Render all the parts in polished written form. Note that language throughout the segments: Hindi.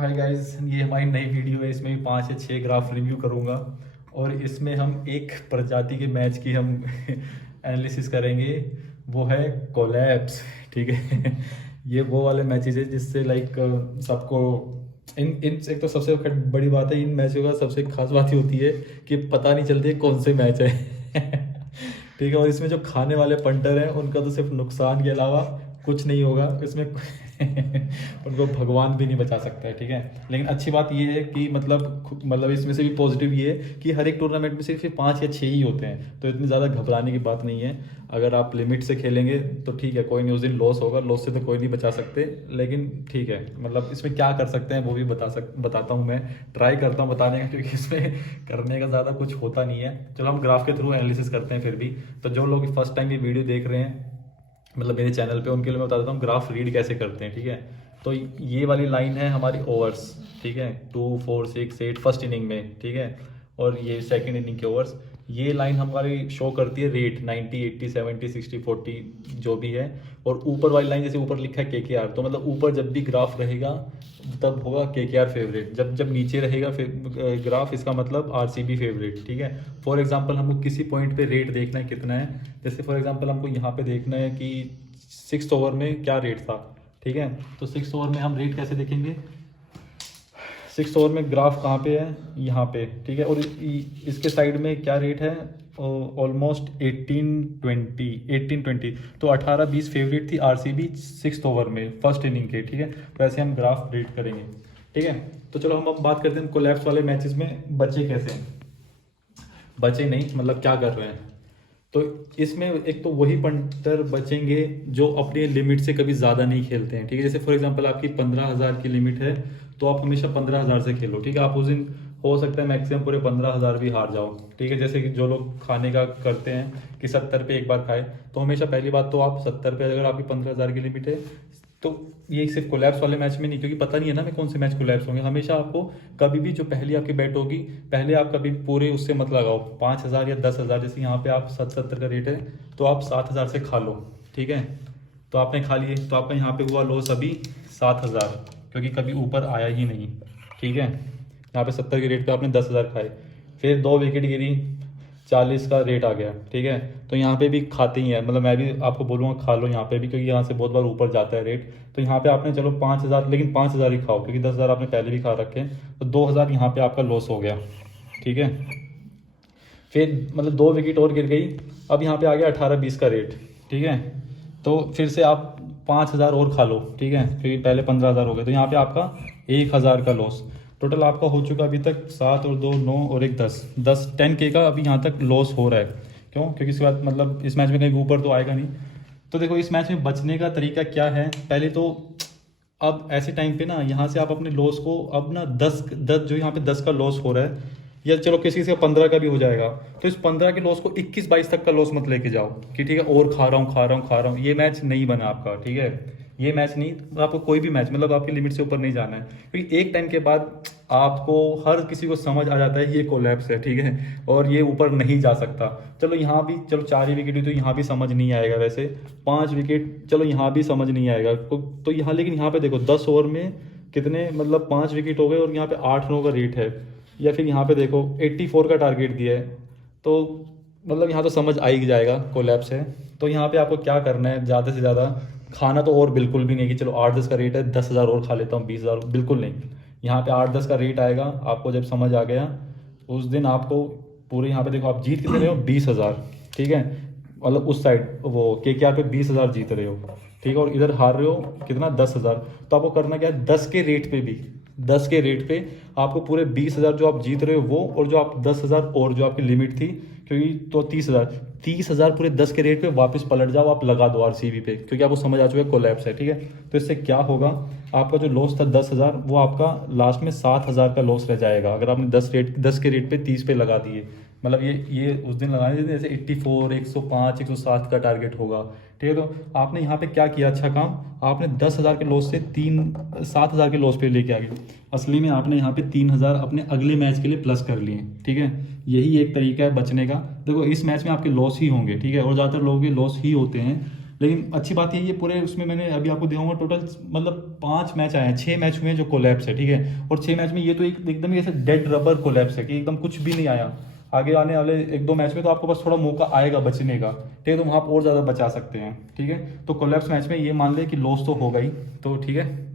हाय गाइस, ये हमारी नई वीडियो है। इसमें भी 5 या 6 ग्राफ रिव्यू करूँगा और इसमें हम एक प्रजाति के मैच की हम एनालिसिस करेंगे। वो है कोलैप्स। ठीक है। ये वो वाले मैचेस है जिससे लाइक सबको इन इन एक तो सबसे बड़ी बात है इन मैचों का। सबसे खास बात ये होती है कि पता नहीं चलती कौन से मैच है। ठीक है। और इसमें जो खाने वाले पंटर हैं उनका तो सिर्फ नुकसान के अलावा कुछ नहीं होगा इसमें। उनको भगवान भी नहीं बचा सकता है। ठीक है। लेकिन अच्छी बात ये है कि मतलब इसमें से भी पॉजिटिव ये है कि हर एक टूर्नामेंट में सिर्फ ये 5 या 6 ही होते हैं, तो इतनी ज़्यादा घबराने की बात नहीं है। अगर आप लिमिट से खेलेंगे तो ठीक है, कोई नहीं, उस दिन लॉस होगा। लॉस से तो कोई नहीं बचा सकते, लेकिन ठीक है, मतलब इसमें क्या कर सकते हैं वो भी बताता हूँ। मैं ट्राई करता हूँ बताने का, क्योंकि इसमें करने का ज़्यादा कुछ होता नहीं है। चलो हम ग्राफ के थ्रू एनालिसिस करते हैं। फिर भी तो जो लोग फर्स्ट टाइम ये वीडियो देख रहे हैं मतलब मेरे चैनल पे, उनके लिए मैं बता देता हूँ ग्राफ रीड कैसे करते हैं। ठीक है। तो ये वाली लाइन है हमारी ओवर्स। ठीक है। 2, 4, 6, 8 फर्स्ट इनिंग में। ठीक है। और ये सेकंड इनिंग के ओवर्स। ये लाइन हमारी शो करती है रेट 90, 80, 70, 60, 40 जो भी है। और ऊपर वाली लाइन जैसे ऊपर लिखा है KKR, तो मतलब ऊपर जब भी ग्राफ रहेगा तब होगा KKR फेवरेट। जब जब नीचे रहेगा फिर ग्राफ, इसका मतलब RCB फेवरेट। ठीक है। फॉर एग्जांपल हमको किसी पॉइंट पे रेट देखना है कितना है। जैसे फॉर एग्जांपल हमको यहाँ पे देखना है कि 6th ओवर में क्या रेट था। ठीक है। तो 6th ओवर में हम रेट कैसे देखेंगे? 6th ओवर में ग्राफ कहाँ पे है? यहाँ पे। ठीक है। और इसके साइड में क्या रेट है? ऑलमोस्ट 18-20। तो 18-20 फेवरेट थी RCB 6th ओवर में फर्स्ट इनिंग के। ठीक है। तो ऐसे हम ग्राफ रीड करेंगे। ठीक है। तो चलो हम अब बात करते हैं कोलैप्स वाले मैचेस में बचे कैसे हैं। बचे नहीं मतलब क्या कर रहे हैं। तो इसमें एक तो वही पंटर बचेंगे जो अपने लिमिट से कभी ज़्यादा नहीं खेलते हैं। ठीक है। जैसे फॉर एग्जांपल आपकी 15,000 की लिमिट है, तो आप हमेशा 15,000 से खेलो। ठीक है। आप उस दिन हो सकता है मैक्सिमम पूरे 15,000 भी हार जाओ। ठीक है। जैसे कि जो लोग खाने का करते हैं कि 70 पे एक बार खाए, तो हमेशा पहली बात तो आप 70 पे, अगर आपकी 15,000 की लिमिट है, तो ये सिर्फ कोलैप्स वाले मैच में नहीं, क्योंकि पता नहीं है ना मैं कौन से मैच कोलैप्स होंगे। हमेशा आपको कभी भी जो पहली आपकी बैट होगी, पहले आप कभी पूरे उससे मत लगाओ 5,000 या 10,000। जैसे यहाँ पे आप 70 का रेट है, तो आप 7,000 से खा लो। ठीक है। तो आपने खा लिए, तो आपका यहाँ पे हुआ लॉस अभी 7,000, क्योंकि कभी ऊपर आया ही नहीं। ठीक है। यहाँ पे 70 के रेट पे आपने 10,000 खाए, फिर 2 विकेट गिरी, 40 का रेट आ गया। ठीक है। तो यहाँ पे भी खाते ही है, मतलब मैं भी आपको बोलूँगा खा लो यहाँ पे भी, क्योंकि यहाँ से बहुत बार ऊपर जाता है रेट। तो यहाँ पे आपने चलो 5,000, लेकिन 5,000 ही खाओ, क्योंकि 10,000 आपने पहले भी खा रखे हैं। तो 2,000 यहाँ पे आपका लॉस हो गया। ठीक है। फिर मतलब 2 विकेट और गिर गई, अब यहाँ पे आ गया 18-20 का रेट। ठीक है। तो फिर से आप 5,000 और खा लो। ठीक है। फिर पहले 15,000 हो गए, तो यहाँ पे आपका 1,000 का लॉस। टोटल आपका हो चुका अभी तक 7 और 2 9 और 1 10 10K का अभी यहाँ तक लॉस हो रहा है। क्यों? क्योंकि इसके बाद मतलब इस मैच में कहीं ऊपर तो आएगा नहीं। तो देखो इस मैच में बचने का तरीका क्या है। पहले तो अब ऐसे टाइम पे ना यहाँ से आप अपने लॉस को अब ना 10 जो यहाँ पे 10 का लॉस हो रहा है, या चलो किसी किसी का 15 का भी हो जाएगा, तो इस 15 के लॉस को 21-22 तक का लॉस मत लेके जाओ कि ठीक है और खा रहा हूँ खा रहा हूँ खा रहा हूँ। ये मैच नहीं बना आपका। ठीक है। ये मैच नहीं, आपको कोई भी मैच मतलब आपकी लिमिट से ऊपर नहीं जाना है, क्योंकि एक टाइम के बाद आपको हर किसी को समझ आ जाता है ये कोलैप्स है। ठीक है। और ये ऊपर नहीं जा सकता। चलो यहाँ भी चलो 4 ही विकेट हुई, तो यहाँ भी समझ नहीं आएगा। वैसे 5 विकेट, चलो यहाँ भी समझ नहीं आएगा। तो यहाँ, लेकिन यहाँ पे देखो 10 ओवर में कितने मतलब 5 विकेट हो गए, और यहाँ पे 8-9 का रेट है। या फिर यहाँ पे देखो 84 का टारगेट दिया है, तो मतलब यहाँ तो समझ आ ही जाएगा कोलैप्स है। तो यहाँ पे आपको क्या करना है, ज़्यादा से ज़्यादा खाना तो और बिल्कुल भी नहीं कि चलो 8-10 का रेट है 10,000 और खा लेता हूँ 20,000, बिल्कुल नहीं। यहाँ पे 8-10 का रेट आएगा, आपको जब समझ आ गया उस दिन आपको पूरे यहाँ पे देखो आप जीत कितने रहे हो 20,000। ठीक है। मतलब उस साइड वो KKR पे 20,000 जीत रहे हो। ठीक है। और इधर हार रहे हो कितना 10,000। तो आपको करना क्या है, 10 के रेट पे भी 10 के रेट पे आपको पूरे 20,000 जो आप जीत रहे हो वो, और जो आप 10,000 और जो आपकी लिमिट थी, क्योंकि तो 30,000 पूरे 10 के रेट पे वापस पलट जाओ, आप लगा दो RCB पे, क्योंकि आपको समझ आ चुका है कोलैप्स है। ठीक है। तो इससे क्या होगा, आपका जो लॉस था 10,000, वो आपका लास्ट में 7,000 का लॉस रह जाएगा, अगर आपने 10 के रेट पे 30 पे लगा दिए। मतलब ये उस दिन लगाने जैसे 84, 105, 107 का टारगेट होगा। ठीक है। तो आपने यहाँ पे क्या किया अच्छा काम, आपने 10,000 के लॉस से 7,000 के लॉस पे लेके आ गए। असली में आपने यहाँ पे 3,000 अपने अगले मैच के लिए प्लस कर लिए। ठीक है। यही एक तरीका है बचने का। देखो इस मैच में आपके लॉस ही होंगे। ठीक है। और ज़्यादातर लोगों के लॉस ही होते हैं, लेकिन अच्छी बात ये पूरे उसमें मैंने अभी आपको दिखाऊंगा टोटल मतलब 5 मैच आए हैं, 6 मैच हुए हैं जो कोलैप्स है, ठीक है। और 6 मैच में ये तो एकदम ही ऐसे डेड रबर कोलैप्स है कि एकदम कुछ भी नहीं आया। आगे आने वाले 1-2 मैच में तो आपको बस थोड़ा मौका आएगा बचने का, ठीक है, तो वहाँ आप और ज़्यादा बचा सकते हैं, ठीक है। तो कोलैप्स मैच में ये मान ले कि लॉस तो होगा ही, तो ठीक है।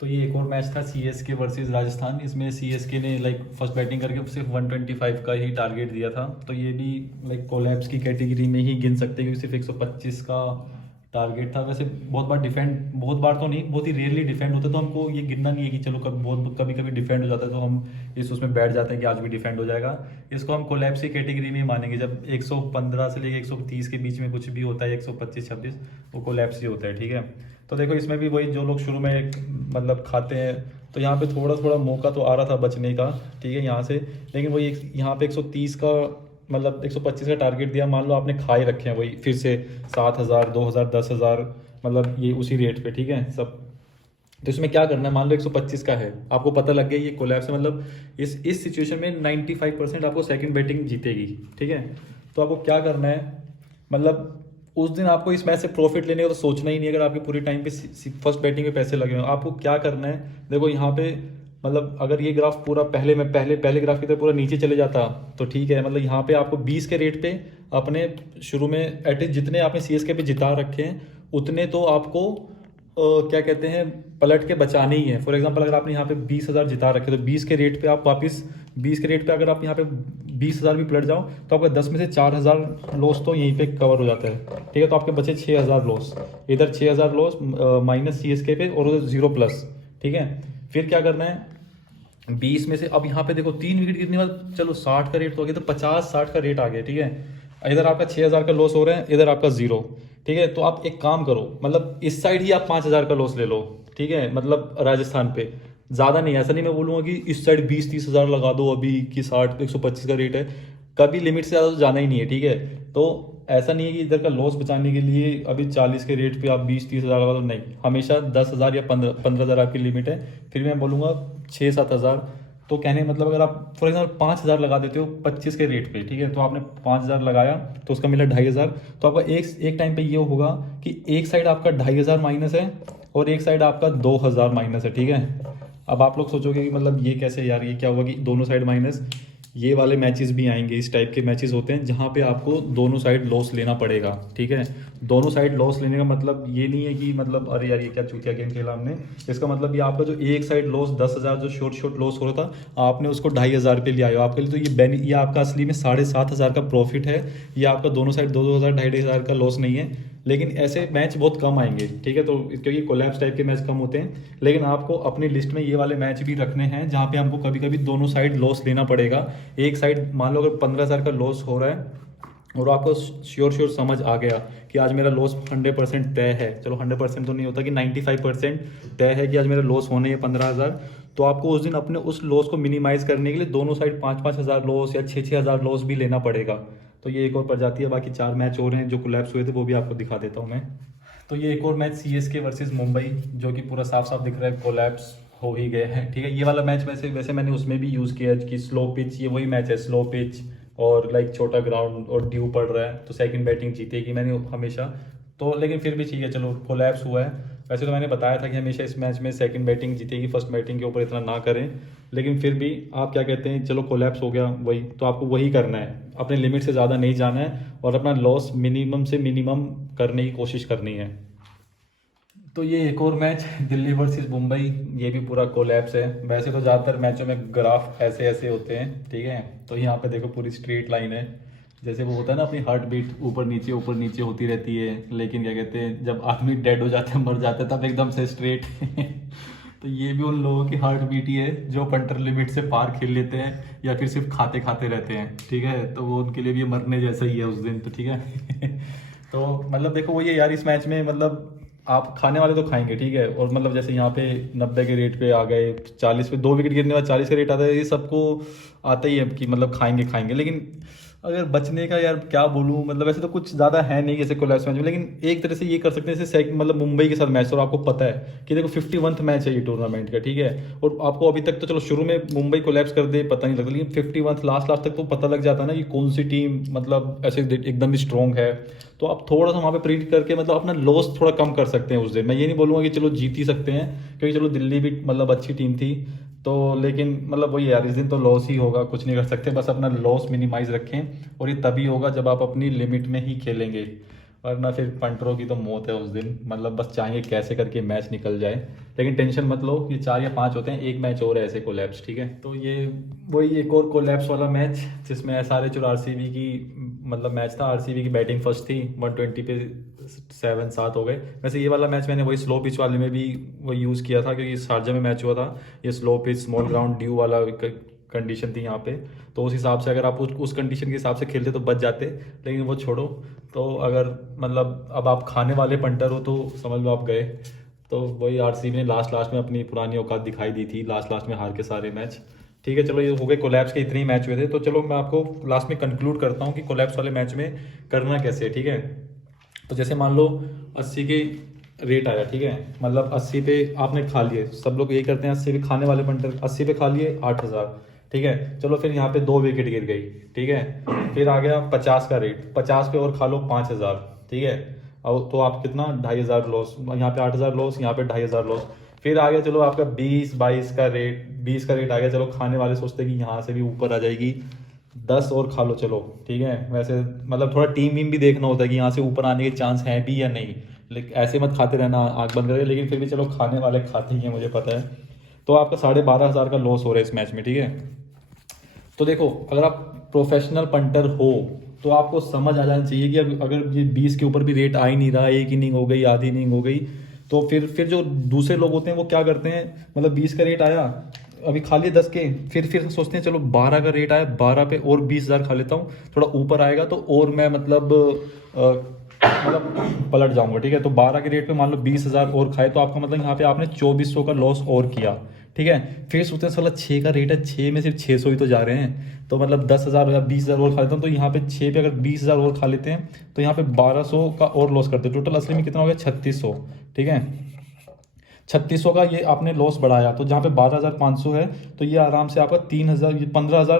तो ये एक और मैच था सीएसके वर्सेस राजस्थान। इसमें सीएसके ने लाइक फर्स्ट बैटिंग करके सिर्फ 125 का ही टारगेट दिया था, तो ये भी लाइक कोलैप्स की कैटेगरी में ही गिन सकते हैं क्योंकि सिर्फ 125 का टारगेट था। वैसे बहुत बार तो नहीं, बहुत ही रेयरली डिफेंड होता है, तो हमको ये गिनना नहीं है कि चलो कभी कभी डिफेंड हो जाता है तो हम उसमें बैठ जाते हैं कि आज भी डिफेंड हो जाएगा। इसको हम कोलैप्स की कैटेगरी में ही मानेंगे। जब 115 से लेकर 130 के बीच में कुछ भी होता है, 125-26, वो कोलैप्स ही होता है, ठीक है। तो देखो इसमें भी वही, जो लोग शुरू में मतलब खाते हैं तो यहाँ पे थोड़ा थोड़ा मौका तो आ रहा था बचने का, ठीक है, यहाँ से। लेकिन वही यहाँ पे 130 का मतलब 125 का टारगेट दिया, मान लो आपने खा ही रखे हैं वही फिर से 7,000, 2,000, 10,000, मतलब ये उसी रेट पे, ठीक है सब। तो इसमें क्या करना है, मान लो 125 का है, आपको पता लग गया ये कोलैप्स है, मतलब इस सिचुएशन में 95% आपको सेकंड बैटिंग जीतेगी, ठीक है। तो आपको क्या करना है, मतलब उस दिन आपको इस मैच से प्रॉफिट लेने का तो सोचना ही नहीं। अगर आपके पूरे टाइम पे फर्स्ट बैटिंग में पैसे लगे हो, आपको क्या करना है, देखो यहाँ पे मतलब अगर ये ग्राफ पूरा पहले ग्राफ की तरह पूरा नीचे चले जाता तो ठीक है। मतलब यहाँ पे आपको 20 के रेट पे अपने शुरू में एटलीस्ट जितने आपने सीएसके पे जिता रखे हैं उतने तो आपको क्या कहते हैं पलट के बचाने ही है। फॉर एग्जांपल अगर आपने यहाँ पे 20,000 जिता रखे तो 20 के रेट पे आप वापस 20 के रेट पे अगर आप यहाँ पे 20,000 भी पलट जाओ तो आपका 10 में से 4,000 लॉस तो यहीं पे कवर हो जाता है, ठीक है। तो आपके बचे 6,000 लॉस, इधर 6,000 लॉस माइनस सीएसके पे और उधर 0+, ठीक है। फिर क्या करना है, 20 में से अब यहाँ पे देखो 3 विकेट गिरने वाला, चलो 60 का रेट तो आ गया, तो 50-60 का रेट आ गया, ठीक है। इधर आपका 6,000 का लॉस हो रहा है, इधर आपका 0, ठीक है। तो आप एक काम करो, मतलब इस साइड ही आप 5,000 का लॉस ले लो, ठीक है, मतलब राजस्थान पे ज़्यादा नहीं, ऐसा नहीं मैं बोलूँगा कि इस साइड 20-30 हज़ार लगा दो अभी कि 125 का रेट है, कभी लिमिट से ज़्यादा तो जाना ही नहीं है, ठीक है। तो ऐसा नहीं है कि इधर का लॉस बचाने के लिए अभी 40 के रेट पे आप 20-30 हज़ार लगा दो, नहीं, हमेशा 10,000 या 15,000 आपकी लिमिट है। फिर मैं बोलूँगा 6-7 हज़ार। तो कहने मतलब अगर आप फॉर एग्जाम्पल 5,000 लगा देते हो 25 के रेट पे, ठीक है, तो आपने 5,000 लगाया तो उसका मिला 2,500, तो आपका एक टाइम पे ये होगा कि एक साइड आपका 2,500 माइनस है और एक साइड आपका 2,000 माइनस है, ठीक है। अब आप लोग सोचोगे कि मतलब ये कैसे यार, ये क्या होगा कि दोनों साइड माइनस। ये वाले मैचेस भी आएंगे, इस टाइप के मैचेस होते हैं जहाँ पे आपको दोनों साइड लॉस लेना पड़ेगा, ठीक है। दोनों साइड लॉस लेने का मतलब ये नहीं है कि मतलब अरे यार ये क्या चूतिया गेम खेला हमने। इसका मतलब ये आपका जो एक साइड लॉस 10,000 जो शॉर्ट लॉस हो रहा था, आपने उसको 2,500 पे ले आए हो। आपके लिए तो ये आपका असली में 7,500 का प्रॉफिट है। ये आपका दोनों साइड 2,000 2,500 का लॉस नहीं है। लेकिन ऐसे मैच बहुत कम आएंगे, ठीक है, तो क्योंकि कोलैप्स टाइप के मैच कम होते हैं। लेकिन आपको अपनी लिस्ट में ये वाले मैच भी रखने हैं जहाँ पे हमको कभी कभी दोनों साइड लॉस लेना पड़ेगा। एक साइड मान लो अगर 15,000 का लॉस हो रहा है और आपको श्योर समझ आ गया कि आज मेरा लॉस 100% तय है, चलो 100% तो नहीं होता कि 95% तय है कि आज मेरा लॉस होने है 15,000, तो आपको उस दिन अपने उस लॉस को मिनिमाइज करने के लिए दोनों साइड 5-5 हज़ार लॉस या 6-6 हज़ार लॉस भी लेना पड़ेगा। तो ये एक और प्रजाति है। बाकी 4 मैच और हैं जो कोलैप्स हुए थे, वो भी आपको दिखा देता हूँ मैं। तो ये एक और मैच सीएसके वर्सेस मुंबई, जो कि पूरा साफ साफ दिख रहा है कोलैप्स हो ही गए हैं, ठीक है। ये वाला मैच वैसे मैंने उसमें भी यूज़ किया कि स्लो पिच, ये वही मैच है स्लो पिच और लाइक छोटा ग्राउंड और ड्यू पड़ रहा है तो सेकंड बैटिंग जीतेगी मैंने हमेशा। तो लेकिन फिर भी ठीक है, चलो कोलैप्स हुआ है। वैसे तो मैंने बताया था कि हमेशा इस मैच में सेकंड बैटिंग जीतेगी, फर्स्ट बैटिंग के ऊपर इतना ना करें। लेकिन फिर भी आप क्या कहते हैं, चलो कोलैप्स हो गया वही, तो आपको वही करना है, अपने लिमिट से ज़्यादा नहीं जाना है और अपना लॉस मिनिमम से मिनिमम करने की कोशिश करनी है। तो ये एक और मैच दिल्ली वर्सेस मुंबई, ये भी पूरा कोलैप्स है। वैसे तो ज़्यादातर मैचों में ग्राफ ऐसे ऐसे होते हैं, ठीक है। तो यहाँ पे देखो पूरी स्ट्रेट लाइन है, जैसे वो होता है ना अपनी हार्ट बीट ऊपर नीचे होती रहती है। लेकिन क्या कहते हैं जब आदमी डेड हो जाता है, मर जाता है, तब एकदम से स्ट्रेट तो ये भी उन लोगों की हार्ट बीट ही है जो पंटर लिमिट से पार खेल लेते हैं या फिर सिर्फ खाते खाते रहते हैं, ठीक है। तो वो उनके लिए भी मरने जैसा ही है उस दिन, तो ठीक है तो मतलब देखो वो ये यार, इस मैच में मतलब आप खाने वाले तो खाएंगे, ठीक है। और मतलब जैसे यहाँ पे 90 के रेट पे आ गए, 40 पे 2 विकेट गिरने वाले 40 का रेट आता है, ये सबको आता ही है कि मतलब खाएंगे। लेकिन अगर बचने का यार क्या बोलूँ, मतलब वैसे तो कुछ ज़्यादा है नहीं जैसे कोलैप्स मैच में, लेकिन एक तरह से ये कर सकते हैं जैसे मतलब मुंबई के साथ मैच, और आपको पता है कि देखो 51वां मैच है ये टूर्नामेंट का, ठीक है। और आपको अभी तक तो चलो शुरू में मुंबई कोलैप्स कर दे पता नहीं लगता, लेकिन 51वां लास्ट लास्ट तक तो पता लग जाता है ना कि कौन सी टीम मतलब ऐसे एकदम स्ट्रॉन्ग है। तो आप थोड़ा सा वहाँ पे प्रीडिक्ट करके मतलब अपना लॉस थोड़ा कम कर सकते हैं उस दिन। मैं ये नहीं बोलूँगा कि चलो जीत ही सकते हैं, क्योंकि चलो दिल्ली भी मतलब अच्छी टीम थी, तो लेकिन मतलब वही यार, इस दिन तो लॉस ही होगा, कुछ नहीं कर सकते, बस अपना लॉस मिनिमाइज रखें। और ये तभी होगा जब आप अपनी लिमिट में ही खेलेंगे, वरना फिर पंटरों की तो मौत है उस दिन। मतलब बस चाहेंगे कैसे करके मैच निकल जाए, लेकिन टेंशन मत लो, ये 4 या 5 होते हैं, एक मैच और है ऐसे कोलैप्स, ठीक है। तो ये वही एक और कोलैप्स वाला मैच जिसमें SRH और आरसीबी की मतलब मैच था। आरसीबी की बैटिंग फर्स्ट थी, 120 पे 7 हो गए। वैसे ये वाला मैच मैंने वही स्लो पिच वाले में भी वो यूज़ किया था, क्योंकि शारजा में मैच हुआ था, ये slow pitch small ground due वाला कंडीशन थी यहाँ पे। तो उस हिसाब से अगर आप उस कंडीशन के हिसाब से खेलते तो बच जाते, लेकिन वो छोड़ो। तो अगर मतलब अब आप खाने वाले पंटर हो तो समझ लो आप गए। तो वही आरसीबी ने लास्ट में अपनी पुरानी औकात दिखाई दी थी, लास्ट में हार के सारे मैच। ठीक है, चलो ये हो गए कोलैप्स के इतने ही मैच हुए थे। तो चलो मैं आपको लास्ट में कंक्लूड करता हूँ कि कोलैप्स वाले मैच में करना कैसे है, ठीक है। तो जैसे मान लो 80 के रेट आया, ठीक है, मतलब 80 पे आपने खा लिए, सब लोग यही करते हैं 80 पे खाने वाले पंटर, 80 पे खा लिए 8000, ठीक है। चलो फिर यहाँ पे 2 विकेट गिर गई, ठीक है। फिर आ गया 50 का रेट, 50 पे और खा लो 5000, ठीक है। अब तो आप कितना 2500 लॉस, यहाँ पे 8000 लॉस, यहाँ पे 2500 लॉस। फिर आ गया चलो आपका 20-22 का रेट, 20 का रेट आ गया। चलो खाने वाले सोचते हैं कि यहाँ से भी ऊपर आ जाएगी, 10 और खा लो, चलो ठीक है। वैसे मतलब थोड़ा टीम वीम भी देखना होता है कि यहाँ से ऊपर आने के चांस हैं भी या नहीं, लेकिन ऐसे मत खाते रहना आंख बंद करके, लेकिन फिर भी चलो खाने वाले खाते ही हैं, मुझे पता है। तो आपका 12,500 का लॉस हो रहा है इस मैच में, ठीक है। तो देखो, अगर आप प्रोफेशनल पंटर हो तो आपको समझ आ जाना चाहिए कि अगर ये 20 के ऊपर भी रेट आ ही नहीं रहा, एक इनिंग हो गई, आधी इनिंग हो गई, तो फिर जो दूसरे लोग होते हैं वो क्या करते हैं, मतलब 20 का रेट आया, अभी खा लिए 10 के, फिर सोचते हैं चलो 12 का रेट आया, 12 पे और 20,000 खा लेता हूँ, थोड़ा ऊपर आएगा तो और मैं मतलब पलट जाऊंगा, ठीक है। तो 12 के रेट पे मान लो 20,000 और खाए, तो आपका मतलब यहाँ पे आपने 2400 का लॉस और किया, ठीक है। फिर सोचते हैं साला 6 का रेट है, 6 में सिर्फ 600 ही तो जा रहे हैं, तो मतलब 10,000 या 20,000 और खा लेता हूँ, तो यहाँ पे 6 पे अगर 20,000 और खा लेते हैं तो यहाँ पे 1200 का और लॉस करते हैं। टोटल असली में कितना हो गया 3600, ठीक है। 3600 का ये आपने लॉस बढ़ाया, तो जहाँ पे 12,500 है तो ये आराम से आपका 3,000, ये 15,000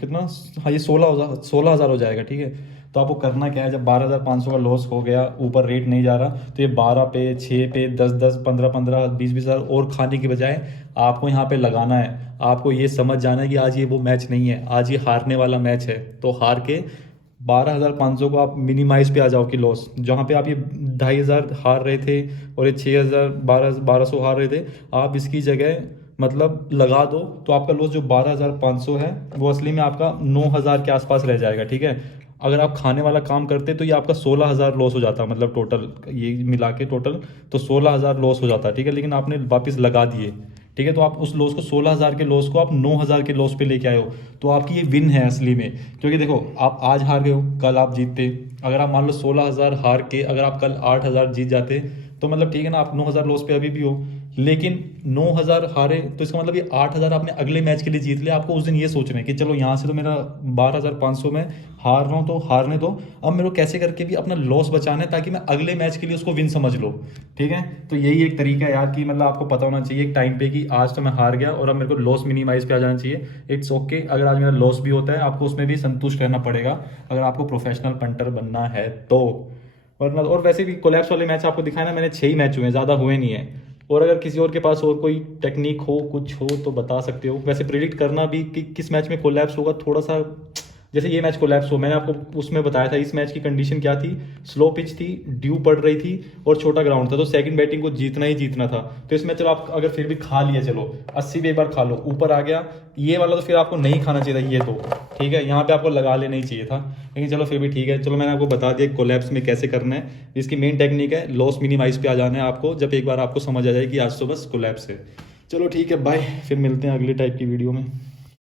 कितना, हाँ ये 16,000 हो जाएगा, ठीक है। तो आपको करना क्या है, जब 12,500 का लॉस हो गया, ऊपर रेट नहीं जा रहा, तो ये 12 पे, 6 पे, 10-10, 15-15, 20-20,000 और खाने की बजाय आपको यहाँ पे लगाना है। आपको ये समझ जाना है कि आज ये वो मैच नहीं है, आज ये हारने वाला मैच है। तो हार के 12,500 को आप मिनिमाइज पे आ जाओ कि लॉस, जहाँ पे आप ये 2,500 हार रहे थे और ये 6,000 1200 हार रहे थे, आप इसकी जगह मतलब लगा दो, तो आपका लॉस जो 12,500 है वो असली में आपका 9,000 के आसपास रह जाएगा, ठीक है। अगर आप खाने वाला काम करते तो ये आपका 16,000 लॉस हो जाता, मतलब टोटल ये मिला के टोटल तो 16,000 लॉस हो जाता, ठीक है। लेकिन आपने वापस लगा दिए, ठीक है। तो आप उस लॉस को 16,000 के लॉस को आप 9,000 के लॉस पे लेके आए हो, तो आपकी ये विन है असली में। क्योंकि देखो, आप आज हार गए हो, कल आप जीतते, अगर आप मान लो 16,000 हार के अगर आप कल 8,000 जीत जाते, तो मतलब ठीक है ना, आप 9,000 लॉस पे अभी भी हो। लेकिन 9,000 हारे तो इसका मतलब ये 8,000 आपने अगले मैच के लिए जीत लिया। आपको उस दिन ये सोचना है कि चलो यहाँ से तो मेरा 12,500 में हार रहा हूँ तो हारने दो, अब मेरे को कैसे करके भी अपना लॉस बचाना है ताकि मैं अगले मैच के लिए उसको विन समझ लो, ठीक है। तो यही एक तरीका है यार कि मतलब आपको पता होना चाहिए एक टाइम पे कि आज तो मैं हार गया और अब मेरे को लॉस मिनिमाइज पे आ जाना चाहिए। इट्स ओके अगर आज मेरा लॉस भी होता है, आपको उसमें भी संतुष्ट रहना पड़ेगा अगर आपको प्रोफेशनल पंटर बनना है तो। वरना और वैसे भी कोलैप्स वाले मैच आपको दिखाया ना मैंने, 6 ही मैच हुए हैं, ज़्यादा हुए नहीं है। और अगर किसी और के पास और कोई टेक्निक हो, कुछ हो तो बता सकते हो। वैसे प्रिडिक्ट करना भी कि किस मैच में कोलैप्स होगा थोड़ा सा, जैसे ये मैच कोलैप्स हो, मैंने आपको उसमें बताया था इस मैच की कंडीशन क्या थी, स्लो पिच थी, ड्यू पड़ रही थी और छोटा ग्राउंड था, तो सेकंड बैटिंग को जीतना ही जीतना था। तो इसमें चलो आप अगर फिर भी खा लिए, चलो 80 पे एक बार खा लो, ऊपर आ गया ये वाला, तो फिर आपको नहीं खाना चाहिए था ये तो, ठीक है, यहाँ पे आपको लगा लेना ही चाहिए था। लेकिन चलो फिर भी ठीक है, चलो मैंने आपको बता दिया कोलैप्स में कैसे करना है। इसकी मेन टेक्निक है लॉस मिनिमाइज पे आ जाना है आपको, जब एक बार आपको समझ आ जाए कि आज तो बस कोलैप्स है। चलो ठीक है, बाय, फिर मिलते हैं अगले टाइप की वीडियो में।